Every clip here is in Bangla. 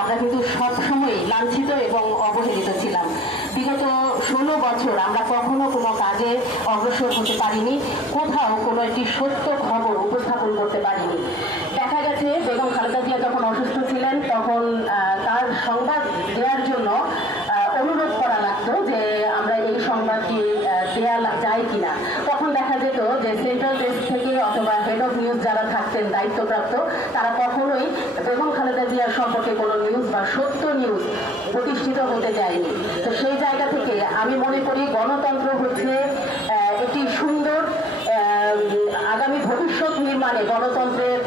আমরা কিন্তু সবসময় লাঞ্ছিত এবং অবহেলিত ছিলাম। বিগত ষোলো বছর আমরা কখনো কোনো কাজে অগ্রসর হতে পারিনি, কোথাও কোনো একটি সত্য খবর উপস্থাপন করতে পারিনি। দেখা গেছে, বেগম খালেদা জিয়া যখন অসুস্থ ছিলেন, তখন তার সংবাদ দেওয়ার জন্য অনুরোধ করা লাগতো যে আমরা এই সংবাদটি দেওয়া যায় কিনা। তখন দেখা যেত যে সেন্ট্রাল ডেস্ক থেকে অথবা হেড অফ নিউজ যারা থাকতেন, দায়িত্বপ্রাপ্ত, তারা কখনোই বেগম খালেদা জিয়ার সম্পর্কে কোনো সত্য নিউজ প্রতিষ্ঠিত হতে যায়নি। তো সেই জায়গা থেকে আমি মনে করি গণতন্ত্র হচ্ছে একটি সুন্দর আগামী ভবিষ্যৎ নির্মাণে গণতন্ত্রের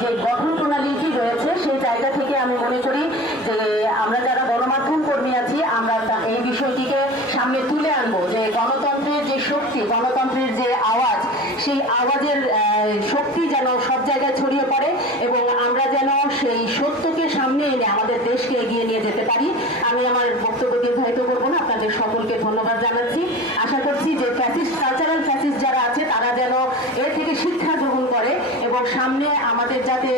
যে গঠন প্রণালীটি রয়েছে, সেই জায়গা থেকে আমি মনে করি যে আমরা যারা গণমাধ্যম কর্মী আছি, আমরা এই বিষয়টিকে সামনে তুলে আনব যে গণতন্ত্রের যে শক্তি, গণতন্ত্রের যে আওয়াজ, সেই আওয়াজের শক্তি যেন সব জায়গায় ছড়িয়ে পড়ে এবং আমরা যেন সেই সত্যকে সামনে এনে আমাদের দেশকে এগিয়ে নিয়ে যেতে পারি আমি আমার বক্তব্য দীর্ঘায়িত করব না আপনাদের সকলকে ধন্যবাদ জানাচ্ছি আশা করছি যে ফ্যাসিস্ট কালচারাল ফ্যাসিস্ট যারা আছে তারা যেন এর থেকে শিক্ষা গ্রহণ করে এবং সামনে আমাদের যাতে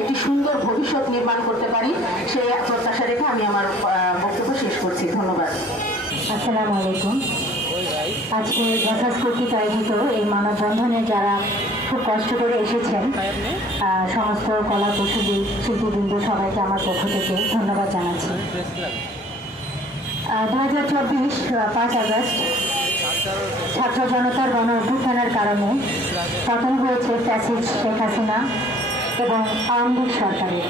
একটি সুন্দর ভবিষ্যৎ নির্মাণ করতে পারি সেই প্রত্যাশা রেখে আমি আমার বক্তব্য শেষ করছি। ধন্যবাদ। আসসালামু আলাইকুম। আজকে যথাস কর্তৃক আয়োজিত এই মানববন্ধনে যারা খুব কষ্ট করে এসেছেন সমস্ত কলা কুশলী শিল্পীবৃন্দ সবাইকে আমার পক্ষ থেকে ধন্যবাদ জানাচ্ছি। দু হাজার চব্বিশ পাঁচ আগস্ট, ছাত্র জনতার গণ অভ্যুত্থানের কারণে পতন হয়েছে ফ্যাসিস্ট শেখ হাসিনা এবং আওয়ামী লীগ সরকারের।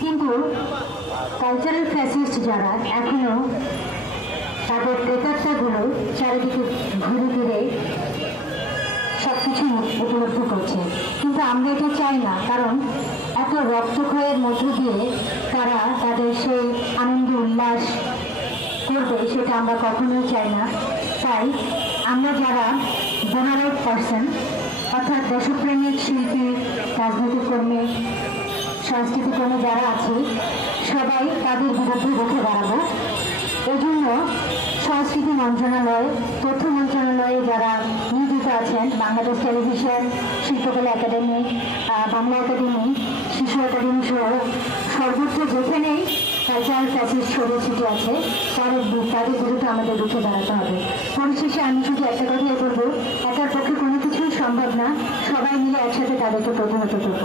কিন্তু কালচারাল ফ্যাসিস্ট যারা এখনও তাদের প্রেতাত্মাগুলো চারিদিকে ঘুরে ফিরে সব কিছু উপলব্ধ করছে। কিন্তু আমরা এটা চাই না, কারণ এত রক্তক্ষয়ের মধ্য দিয়ে তারা তাদের সেই আনন্দ, উল্লাস করবে সেটা আমরা কখনোই চাই না। তাই আমরা যারা জেনারেট পার্সন অর্থাৎ দেশপ্রেমিক শিল্পী রাজনৈতিক কর্মী সংস্কৃতি কর্মী যারা আছে, সবাই তাদের বিরুদ্ধে রুখে দাঁড়াবো। এই জন্য সংস্কৃতি মন্ত্রণালয়, তথ্য মন্ত্রণালয়ে যারা নিয়োজিত আছেন, বাংলাদেশ টেলিভিশন, শিল্পকলা একাডেমি বাংলা একাডেমি, শিশু একাডেমি সহ সর্বত্র যেখানেই কালচারাল ফ্যাসিস্ট ছড়িয়ে ছিটে আছে। তাদের তাদের বিরুদ্ধে আমাদের রুখে দাঁড়াতে হবে। পরিশেষে আমি শুধু একটা কথাই বলব, একার পক্ষে কোনো কিছুই সম্ভব না। সবাই মিলে একসাথে তাদেরকে প্রতিহত করব।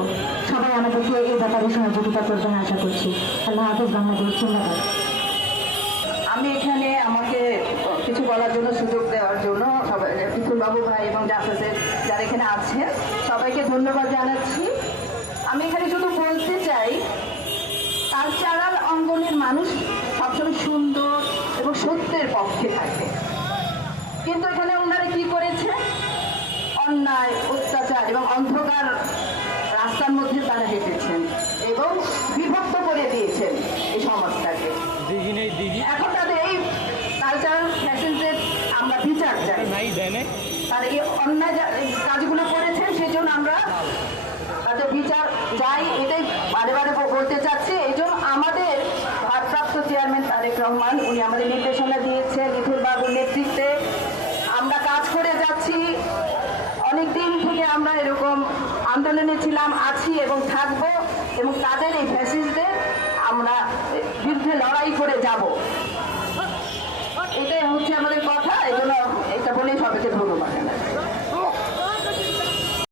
সবাই আমাদেরকে এই ব্যাপারে সহযোগিতা করবেন আশা করছি। আল্লাহ হাফিজ, বাংলাদেশ ধন্যবাদ আমি এখানে আমাকে কিছু বলার জন্য সুযোগ দেওয়ার জন্য সবাই বাবু ভাই এবং জাফেসের যারা এখানে আছেন, সবাইকে ধন্যবাদ জানাচ্ছি। আমি এখানে শুধু বলতে চাই কালচারাল অঙ্গনের মানুষ সবসময় সুন্দর এবং সত্যের পক্ষে থাকে। কিন্তু এখানে ওনারা কি করেছে? অন্যায় অত্যাচার এবং অন্ধকার রাস্তার মধ্যে তারা হেঁটেছেন এবং বিভক্ত করে দিয়েছেন এই সমাজটাকে। এখন তাদের এই কালচারাল ফ্যাশনদের আমরা বিচার চাই। তার এই অন্যায় কাজগুলো করেছেন সেই জন্য আমরা তাদের বিচার চাই এটাই বারে বারে ব- বলতে চাচ্ছি এই জন্য আমাদের ভারপ্রাপ্ত চেয়ারম্যান তারেক রহমান উনি আমাদের নির্দেশনা দিয়েছে মিথুল বাবুর নেতৃত্বে। আমরা কাজ করে যাচ্ছি। অনেক দিন থেকে আমরা এরকম আন্দোলনে ছিলাম, আছি এবং থাকব এবং তাদের এই ফ্যাসিস্টদের আমরা বিরুদ্ধে লড়াই করে যাব। এটাই হচ্ছে আমাদের কথা এই জন্য এটা বলেই সবাইকে ধন্যবাদ।